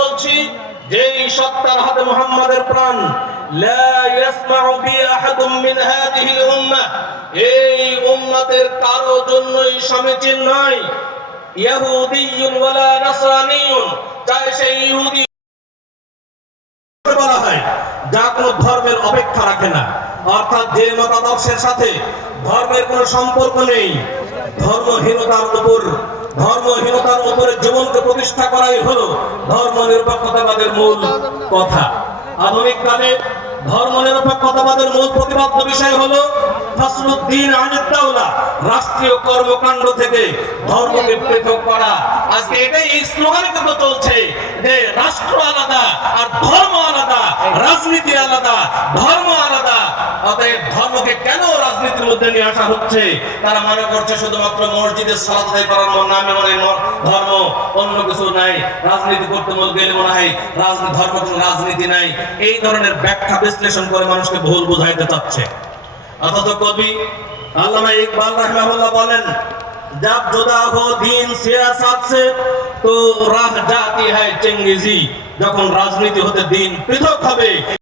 বলছি, যেই সত্তার হাতে মুহাম্মাদের প্রাণ, লা ইয়াসমাউ বি আহাদুম মিন হাযিহিল উম্মাহ, এই উম্মতের কারো জন্যই সমীচীন নয় ইহুদিয়ুন ওয়ালা নাসরানিয়ুন, চাই সেই ইহুদি বলা হয় যা কোনো ধর্মের অপেক্ষা রাখে না, অর্থাৎ যে মতাদর্শের সাথে ধর্মের কোনো সম্পর্ক নেই, ধর্মহীনতার উপরে জীবনকে প্রতিষ্ঠা করাই হলো ধর্মনিরপেক্ষতাবাদের মূল কথা। আধুনিক কালে ধর্মনিরপেক্ষতাবাদের মূল প্রতিপাদ্য বিষয় হলো ফাসলুদ্দিন আনিদ দাওলা, রাষ্ট্রীয় কর্মকাণ্ড থেকে ধর্মকে পৃথক করা। আজকে এটাই এই স্লোগানে কিন্তু চলছে যে রাষ্ট্র আলাদা আর ধর্ম আলাদা, রাজনীতি আলাদা, ধর্ম আলাদা। অতএব ধর্মকে কেন রাজনীতির মধ্যে নিয়ে আসা হচ্ছে? তারা মনে করছে শুধুমাত্র মসজিদে সালাত আদায় করার নামে মনে ধর্ম, অন্য কিছু নাই। রাজনীতি করতে গেলে মনে হয় ধর্ম কোনো রাজনীতি নাই। এই ধরনের ব্যাখ্যা বিশ্লেষণ করে মানুষকে ভুল বুঝাইতে চাচ্ছে। অথচ কবি আল্লামা ইকবাল রাহিমাহুল্লাহ বলেন, जब जुदा हो दीन सियासत से तो राह जाती है चंगेजी, যখন রাজনীতি হতে দিন পৃথক হবে